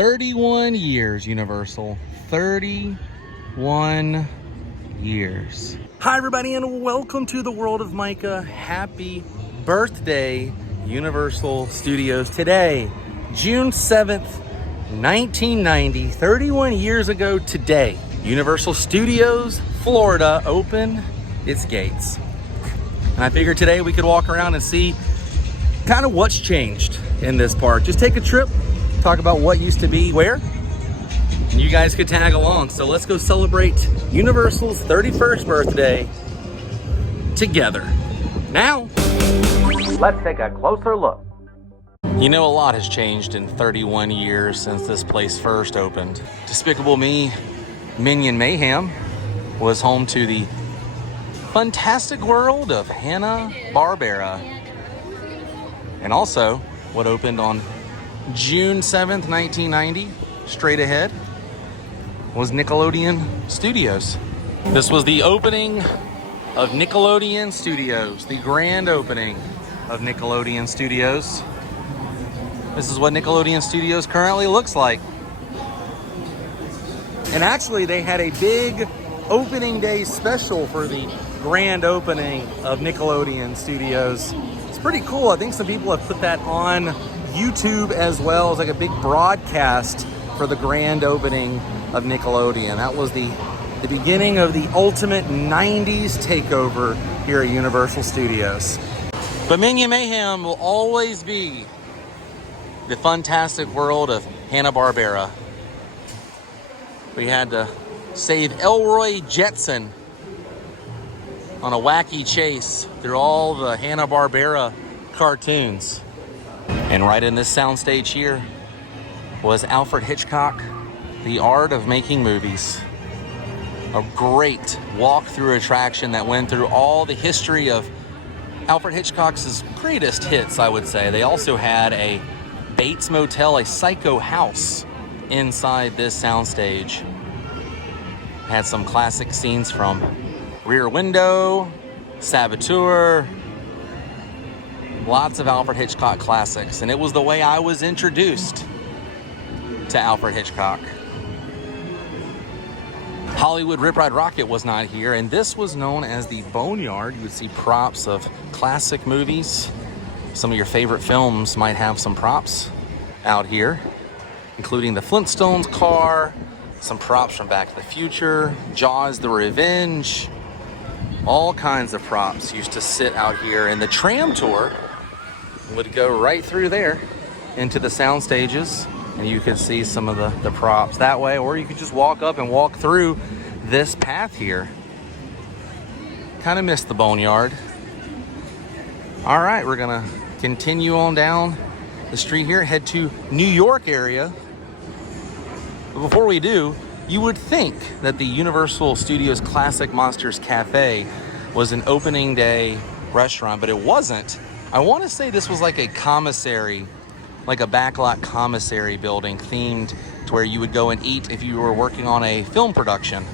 31 years, Universal. 31 years. Hi, everybody, and welcome to the World of Micah. Happy birthday, Universal Studios. Today, June 7th, 1990, 31 years ago today, Universal Studios, Florida, opened its gates. And I figured today we could walk around and see kind of what's changed in this park. Just take a trip, talk about what used to be where, and you guys could tag along. So let's go celebrate Universal's 31st birthday together. Now, let's take a closer look. You know, a lot has changed in 31 years since this place first opened. Despicable Me Minion Mayhem was home to the Fantastic World of Hanna-Barbara. And also, what opened on June 7th, 1990, straight ahead, was Nickelodeon Studios. This was the opening of Nickelodeon Studios, the grand opening of Nickelodeon Studios. This is what Nickelodeon Studios currently looks like. And actually, they had a big opening day special for the grand opening of Nickelodeon Studios. It's pretty cool. I think some people have put that on YouTube as well as like a big broadcast for the grand opening of Nickelodeon. That was the beginning of the ultimate 90s takeover here at Universal Studios. But Minion Mayhem will always be the Fantastic World of Hanna-Barbara. We had to save Elroy Jetson on a wacky chase through all the Hanna-Barbera cartoons. And right in this soundstage here was Alfred Hitchcock, The Art of Making Movies. A great walk-through attraction that went through all the history of Alfred Hitchcock's greatest hits, I would say. They also had a Bates Motel, a psycho house inside this soundstage. Had some classic scenes from Rear Window, Saboteur, lots of Alfred Hitchcock classics. And it was the way I was introduced to Alfred Hitchcock. Hollywood Rip Ride Rocket was not here, and this was known as the Boneyard. You would see props of classic movies. Some of your favorite films might have some props out here, including the Flintstones car, some props from Back to the Future, Jaws the Revenge, all kinds of props used to sit out here. And the tram tour would go right through there into the sound stages, and you could see some of the props that way, or you could just walk up and walk through this path here. Kind of missed the Boneyard. All right, we're gonna continue on down the street here, head to New York area. But before we do, you would think that the Universal Studios Classic Monsters Cafe was an opening day restaurant, but it wasn't. I want to say this was like a commissary, like a backlot commissary building themed to where you would go and eat if you were working on a film production.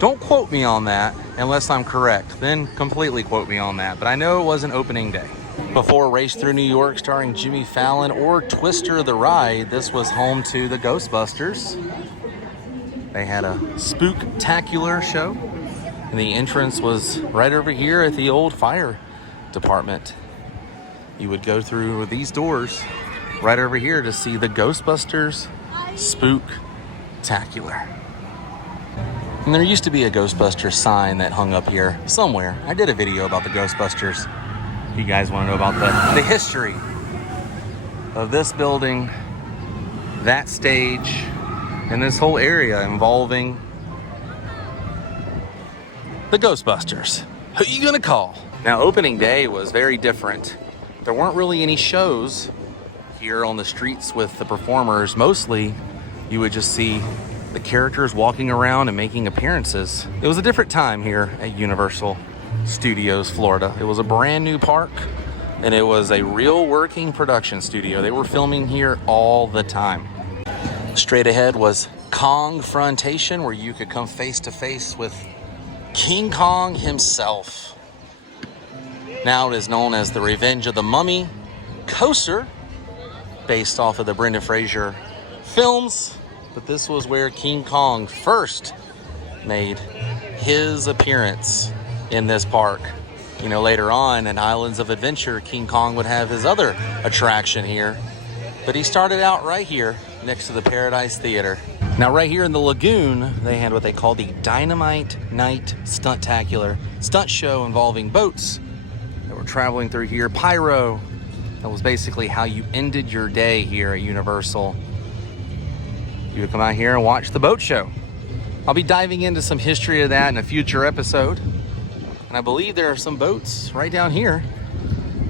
Don't quote me on that unless I'm correct. Then completely quote me on that. But I know it was an opening day. Before Race Through New York starring Jimmy Fallon or Twister the Ride, this was home to the Ghostbusters. They had a Spooktacular show, and the entrance was right over here at the old fire department. You would go through these doors right over here to see the Ghostbusters Spooktacular. And there used to be a Ghostbusters sign that hung up here somewhere. I did a video about the Ghostbusters. If you guys want to know about the history of this building, that stage, and this whole area involving the Ghostbusters. Who you gonna call? Now, opening day was very different. There weren't really any shows here on the streets with the performers. Mostly, you would just see the characters walking around and making appearances. It was a different time here at Universal Studios, Florida. It was a brand new park, and it was a real working production studio. They were filming here all the time. Straight ahead was Kongfrontation, where you could come face to face with King Kong himself. Now it is known as The Revenge of the Mummy. Coaster, based off of the Brendan Fraser films, but this was where King Kong first made his appearance in this park. You know, later on in Islands of Adventure, King Kong would have his other attraction here. But he started out right here next to the Paradise Theater. Now right here in the lagoon, they had what they called the Dynamite Night Stunt-Tacular stunt show involving boats that were traveling through here. Pyro, that was basically how you ended your day here at Universal. You would come out here and watch the boat show. I'll be diving into some history of that in a future episode. And I believe there are some boats right down here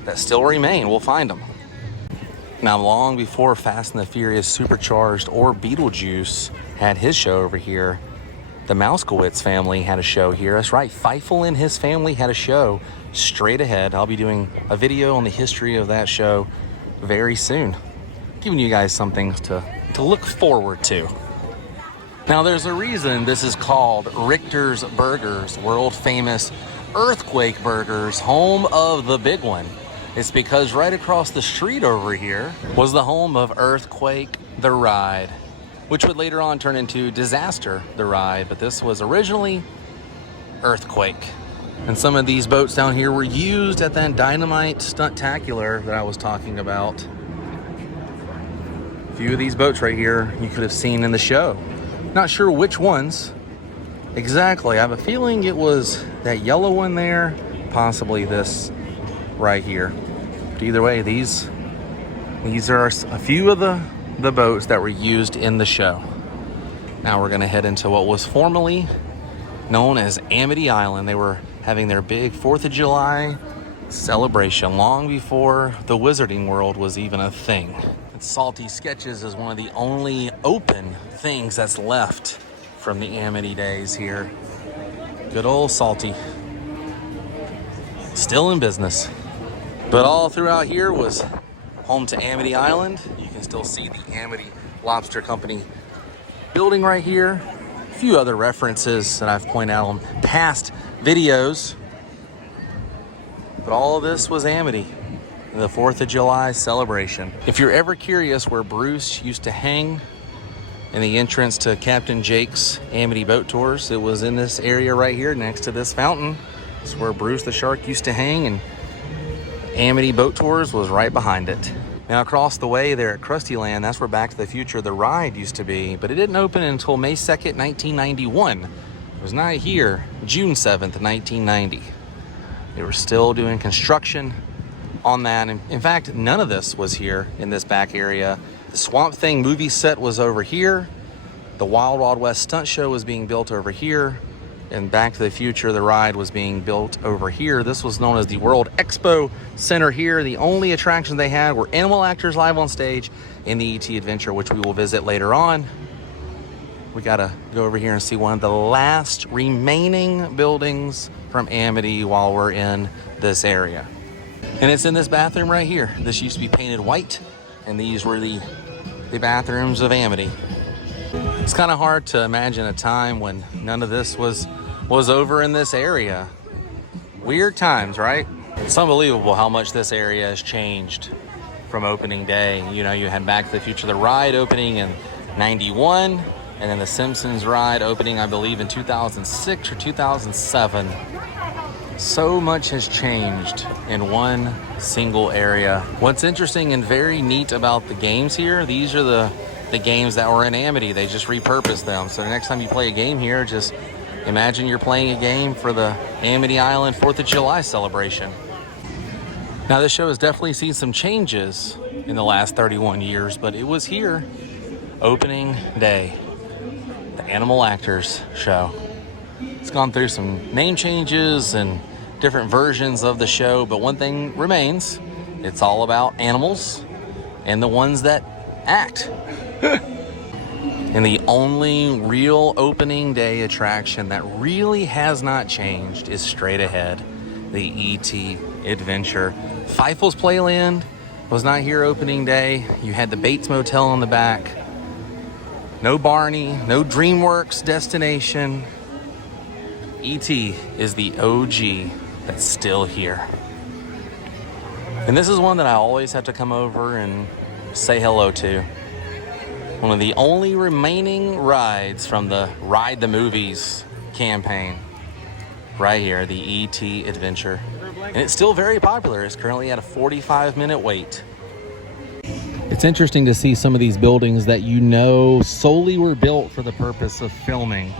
that still remain. We'll find them. Now, long before Fast and the Furious Supercharged or Beetlejuice had his show over here, the Mouskowitz family had a show here. That's right, Feifel and his family had a show straight ahead. I'll be doing a video on the history of that show very soon, giving you guys something to look forward to. Now, there's a reason this is called Richter's Burgers, world famous earthquake burgers, home of the big one. It's because right across the street over here was the home of Earthquake the Ride, which would later on turn into Disaster the Ride, but this was originally Earthquake. And some of these boats down here were used at that Dynamite Stunt-Tacular that I was talking about. A few of these boats right here you could have seen in the show. Not sure which ones exactly. I have a feeling it was that yellow one there, possibly this right here. But either way, these are a few of the boats that were used in the show. Now we're gonna head into what was formerly known as Amity Island. They were having their big 4th of July celebration long before the Wizarding World was even a thing. And Salty Sketches is one of the only open things that's left from the Amity days here. Good old Salty. Still in business. But all throughout here was home to Amity Island. You can still see the Amity Lobster Company building right here. A few other references that I've pointed out on past videos. But all of this was Amity, the 4th of July celebration. If you're ever curious where Bruce used to hang in the entrance to Captain Jake's Amity Boat Tours, it was in this area right here next to this fountain. It's where Bruce the Shark used to hang, and Amity Boat Tours was right behind it. Now across the way there at Crusty Land, that's where Back to the Future the ride used to be, but it didn't open until May 2nd, 1991. It was not here June 7th, 1990. They were still doing construction on that. And in fact, none of this was here in this back area. The Swamp Thing movie set was over here. The Wild Wild West stunt show was being built over here. And Back to the Future, the ride, was being built over here. This was known as the World Expo Center here. The only attractions they had were animal actors live on stage and the E.T. Adventure, which we will visit later on. We gotta go over here and see one of the last remaining buildings from Amity while we're in this area. And it's in this bathroom right here. This used to be painted white, and these were the bathrooms of Amity. It's kind of hard to imagine a time when none of this was over in this area. Weird times, right? It's unbelievable how much this area has changed from opening day. You know, you had Back to the Future, the ride opening in 91, and then the Simpsons ride opening, I believe, in 2006 or 2007. So much has changed in one single area. What's interesting and very neat about the games here, these are the games that were in Amity. They just repurposed them. So the next time you play a game here, just imagine you're playing a game for the Amity Island 4th of July celebration. Now this show has definitely seen some changes in the last 31 years, but it was here opening day, the Animal Actors show. It's gone through some name changes and different versions of the show, but one thing remains. It's all about animals and the ones that act. And the only real opening day attraction that really has not changed is straight ahead, the E.T. Adventure. Feifel's Playland was not here opening day. You had the Bates Motel on the back. No Barney, no DreamWorks Destination. E.T. is the OG that's still here. And this is one that I always have to come over and say hello to. One of the only remaining rides from the Ride the Movies campaign. Right here, the E.T. Adventure. And it's still very popular. It's currently at a 45-minute wait. It's interesting to see some of these buildings that you know solely were built for the purpose of filming.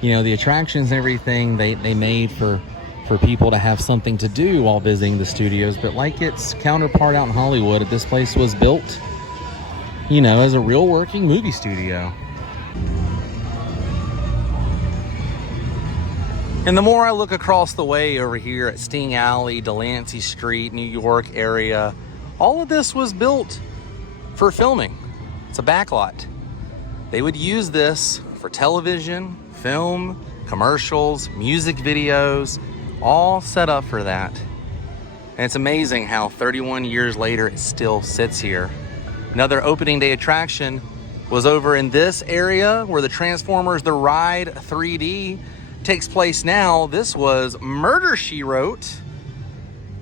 You know, the attractions and everything they made for people to have something to do while visiting the studios. But like its counterpart out in Hollywood, this place was built, you know, as a real working movie studio. And the more I look across the way over here at Sting Alley, Delancey Street, New York area, all of this was built for filming. It's a backlot. They would use this for television, film, commercials, music videos, all set up for that. And it's amazing how 31 years later it still sits here. Another opening day attraction was over in this area where the Transformers The Ride 3D takes place now. This was Murder, She Wrote.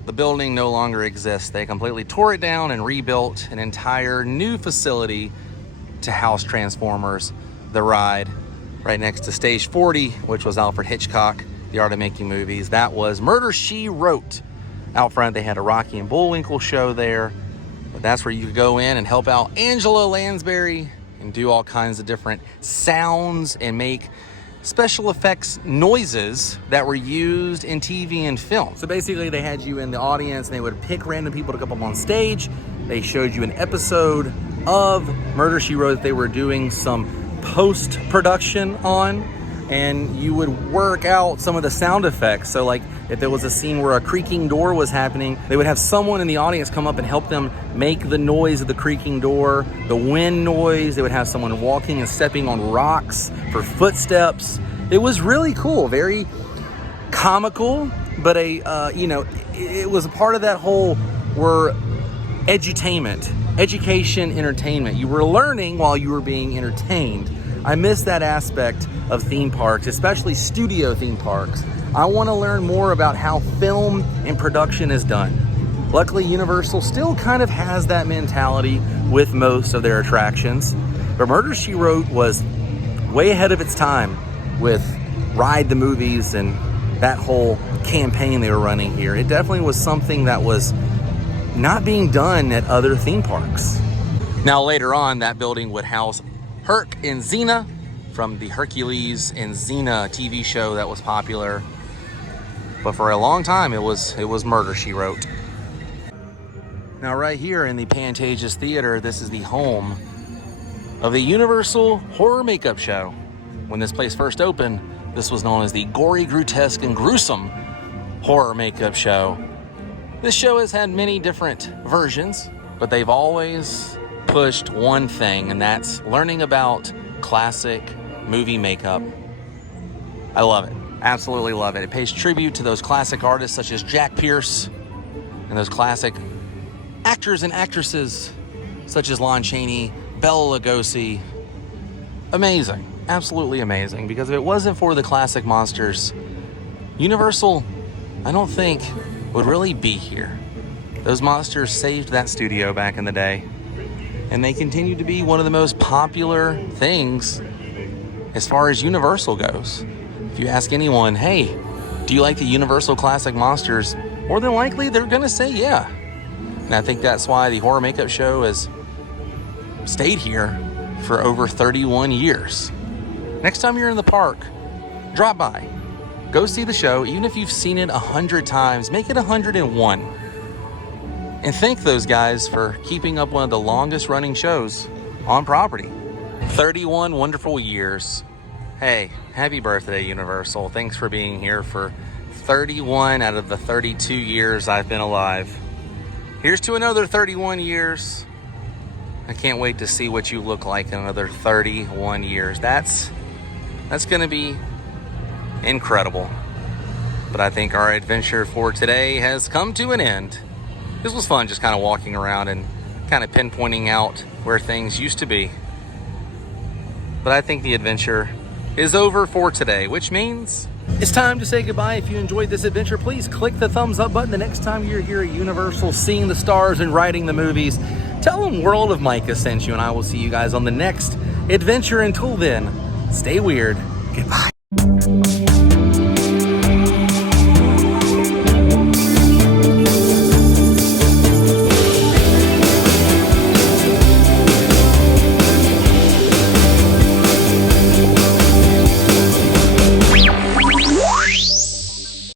The building no longer exists. They completely tore it down and rebuilt an entire new facility to house Transformers The Ride right next to Stage 40, which was Alfred Hitchcock, The Art of Making Movies. That was Murder, She Wrote. Out front, they had a Rocky and Bullwinkle show there. But that's where you could go in and help out Angela Lansbury and do all kinds of different sounds and make special effects noises that were used in TV and film. So basically they had you in the audience and they would pick random people to come up on stage. They showed you an episode of Murder, She Wrote that they were doing some post-production on, and you would work out some of the sound effects. So like if there was a scene where a creaking door was happening, they would have someone in the audience come up and help them make the noise of the creaking door, the wind noise. They would have someone walking and stepping on rocks for footsteps. It was really cool, very comical, but it was a part of that whole edutainment, education, entertainment. You were learning while you were being entertained. I miss that aspect of theme parks, especially studio theme parks. I want to learn more about how film and production is done. Luckily, Universal still kind of has that mentality with most of their attractions. But Murder, She Wrote was way ahead of its time with Ride the Movies and that whole campaign they were running here. It definitely was something that was not being done at other theme parks. Now later on, that building would house Herc and Xena from the Hercules and Xena TV show that was popular. But for a long time, it was Murder, She Wrote. Now right here in the Pantages Theater, this is the home of the Universal Horror Makeup Show. When this place first opened, this was known as the Gory, Grotesque, and Gruesome Horror Makeup Show. This show has had many different versions, but they've always pushed one thing, and that's learning about classic movie makeup. I love it. Absolutely love it. It pays tribute to those classic artists such as Jack Pierce and those classic actors and actresses such as Lon Chaney, Bela Lugosi. Amazing. Absolutely amazing. Because if it wasn't for the classic monsters, Universal, I don't think, would really be here. Those monsters saved that studio back in the day. And they continue to be one of the most popular things as far as Universal goes. If you ask anyone, hey, do you like the Universal Classic Monsters? More than likely, they're going to say yeah. And I think that's why the Horror Makeup Show has stayed here for over 31 years. Next time you're in the park, drop by. Go see the show. Even if you've seen it 100 times, make it 101. And thank those guys for keeping up one of the longest running shows on property. 31 wonderful years. Hey, happy birthday, Universal. Thanks for being here for 31 out of the 32 years I've been alive. Here's to another 31 years. I can't wait to see what you look like in another 31 years. That's going to be incredible. But I think our adventure for today has come to an end. This was fun, just kind of walking around and kind of pinpointing out where things used to be. But I think the adventure is over for today, which means it's time to say goodbye. If you enjoyed this adventure, please click the thumbs up button the next time you're here at Universal, seeing the stars and riding the movies. Tell them World of Micah sent you, and I will see you guys on the next adventure. Until then, stay weird. Goodbye.